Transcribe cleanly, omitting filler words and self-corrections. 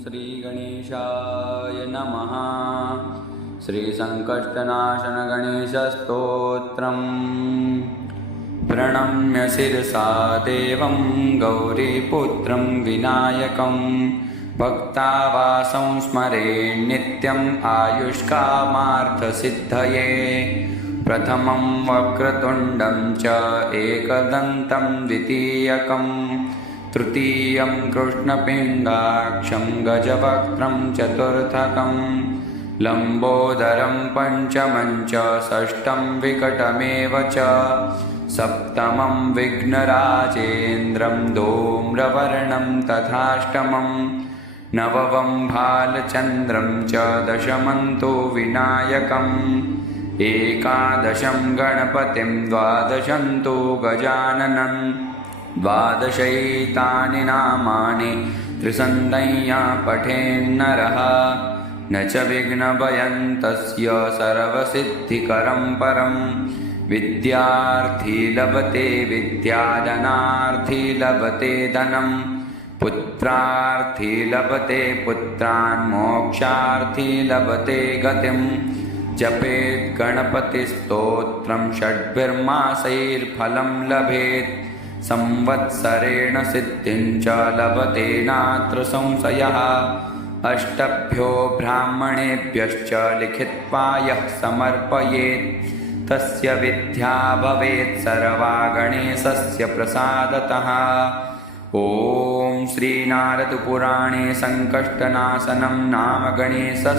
श्रीगणेशाय नमः। श्रीसङ्कष्टनाशनगणेशस्तोत्रम्। प्रणम्य शिरसा देवं गौरीपुत्रं विनायकं भक्तावासं स्मरेन् नित्यम् आयुष्कामार्थसिद्धये। प्रथमं वक्रतुण्डं च एकदन्तं द्वितीयकं तृतीयं कृष्णपिण्डाक्षं गजवक्त्रं चतुर्थकं लम्बोदरं पञ्चमं च षष्ठं विकटमेव च सप्तमं विघ्नराजेन्द्रं धूम्रवर्णं तथाष्टमं नवमं भालचन्द्रं च दशमं तु विनायकम् एकादशं गणपतिं द्वादशं तु गजाननं द्वादशैतानि नामानि त्रिसन्ध्यया पठेन्नरः न च विघ्नभयं तस्य सर्वसिद्धिकरं परं विद्यार्थी लभते विद्या धनार्थी लभते धनं पुत्रार्थी लभते पुत्रान् मोक्षार्थी लभते गतिं जपेत् गणपतिस्तोत्रं षड्भिर्मासैर्फलं लभेत् संवत्सरेण सिद्धिं च लभते नात्र संशयः अष्टभ्यो ब्राह्मणेभ्यश्च लिखित्वा यः समर्पयेत् तस्य विद्या भवेत् सर्वा गणेशस्य प्रसादतः। ॐ श्रीनारदपुराणे संकष्टनाशनं नाम गणेशस्तोत्रम्।